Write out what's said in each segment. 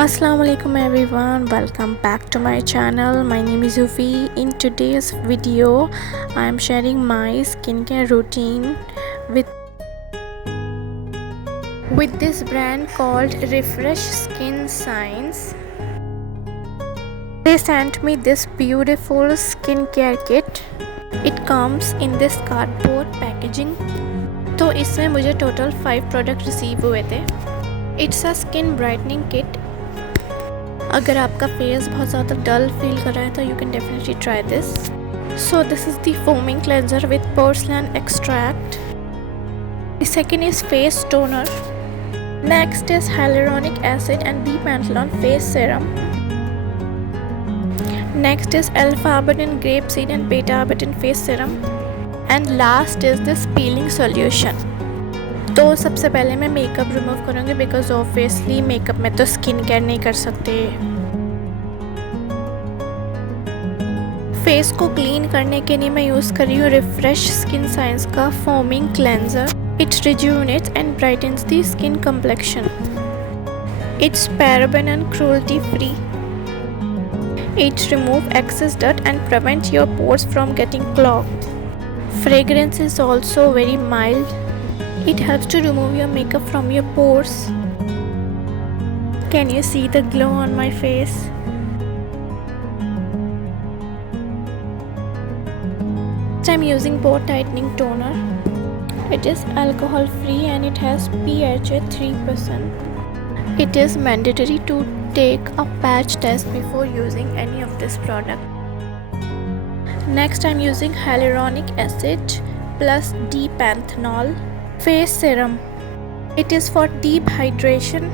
Assalamu alaikum everyone, welcome back to my channel. My name is Ufi. In today's video I am sharing my skincare routine with this brand called Refresh Skin Science. They sent me this beautiful skincare kit. It comes in this cardboard packaging. तो इसमें मुझे total 5 product receive हुए थे. It's a skin brightening kit. अगर आपका face बहुत ज़्यादा dull feel कर रहा है तो you can definitely try this. So this is the foaming cleanser with porcelain extract. The second is face toner. Next is hyaluronic acid and D-panthenol face serum. Next is alpha-arbutin, grapeseed and beta-arbutin face serum. And last is this peeling solution. तो सबसे पहले मैं makeup remove करूँगी because obviously makeup में तो skin care नहीं कर सकते. फेस को क्लीन करने के लिए मैं यूज़ कर रही हूँ रिफ्रेश स्किन साइंस का foaming cleanser. It rejuvenates and brightens the skin complexion. It's paraben and cruelty free. It removes excess dirt and prevents your pores from getting clogged. Fragrance is also very mild. It helps to remove your makeup from your pores. Can you see the glow on my face? I'm using pore tightening toner. It is alcohol free and it has pH 3%. It is mandatory to take a patch test before using any of this product. Next I'm using hyaluronic acid plus D-panthenol face serum. It is for deep hydration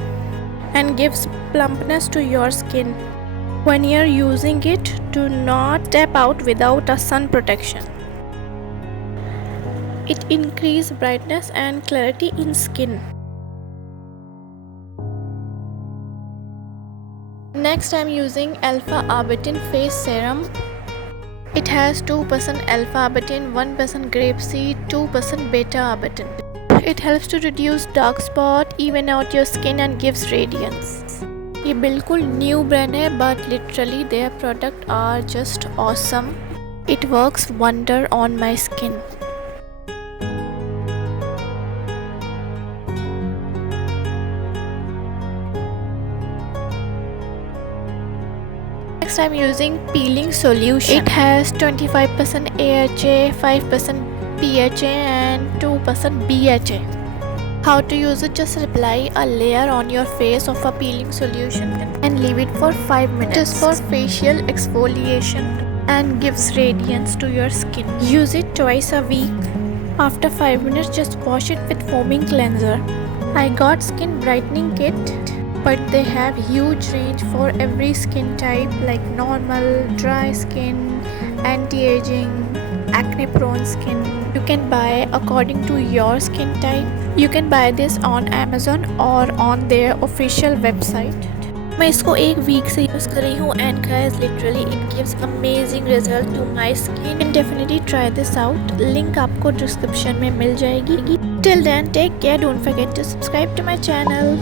and gives plumpness to your skin. When you are using it, do not tap out without a sun protection. It increases brightness and clarity in skin. Next I am using alpha-arbutin face serum. It has 2% alpha-arbutin, 1% grapeseed, 2% beta-arbutin. It helps to reduce dark spot, even out your skin and gives radiance. ये बिल्कुल new brand है but literally their product are just awesome. It works wonder on my skin. Next I'm using peeling solution. It has 25% AHA, 5% PHA and 2% BHA. How to use it? Just apply a layer on your face of a peeling solution and leave it for 5 minutes. It is for facial exfoliation and gives radiance to your skin. Use it twice a week. After 5 minutes just wash it with foaming cleanser. I got skin brightening kit but they have huge range for every skin type like normal, dry skin, anti-aging, acne prone skin. You can buy according to your skin type. You can buy this on Amazon or on their official website. मैं इसको एक week से use कर रही हूँ and guys literally it gives amazing result to my skin. You can definitely try this out. Link आपको description में मिल जाएगी. Till then take care. Don't forget to subscribe to my channel.